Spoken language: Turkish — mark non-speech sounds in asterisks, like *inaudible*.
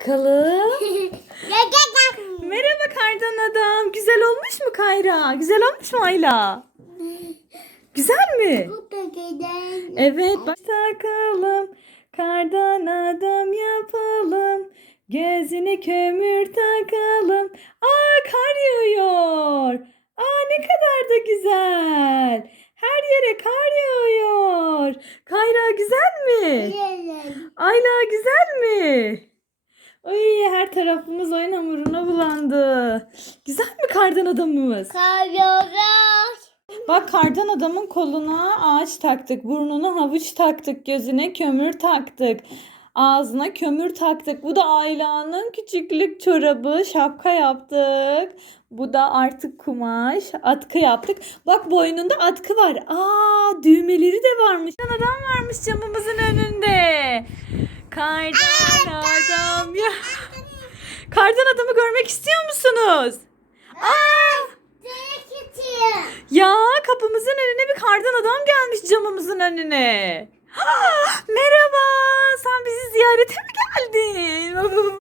bakalım. *laughs* Merhaba kardan adam. Güzel olmuş mu Kayra? Güzel olmuş mu Ayla? Güzel mi? Evet bak takalım. Kardan adam yapalım. Gözüne kömür takalım. Aa kar yağıyor. Aa ne kadar da güzel. Her yere kar yağıyor. Kayra güzel mi? Ayla güzel mi? Ay her tarafımız oyun hamuruna bulandı. Güzel mi kardan adamımız? Bak kardan adamın koluna ağaç taktık, burnuna havuç taktık, gözüne kömür taktık, ağzına kömür taktık. Bu da Ayla'nın küçüklük çorabı, şapka yaptık. Bu da artık kumaş, atkı yaptık. Bak boynunda atkı var. Aa düğmeleri de varmış. Kardan adam varmış camımızın önünde. Kardan adam. Kardan adamı görmek istiyor musunuz? Aa! Ya kapımızın önüne bir kardan adam gelmiş camımızın önüne. Ha, *gasps* merhaba. Sen bizi ziyarete mi geldin? *laughs*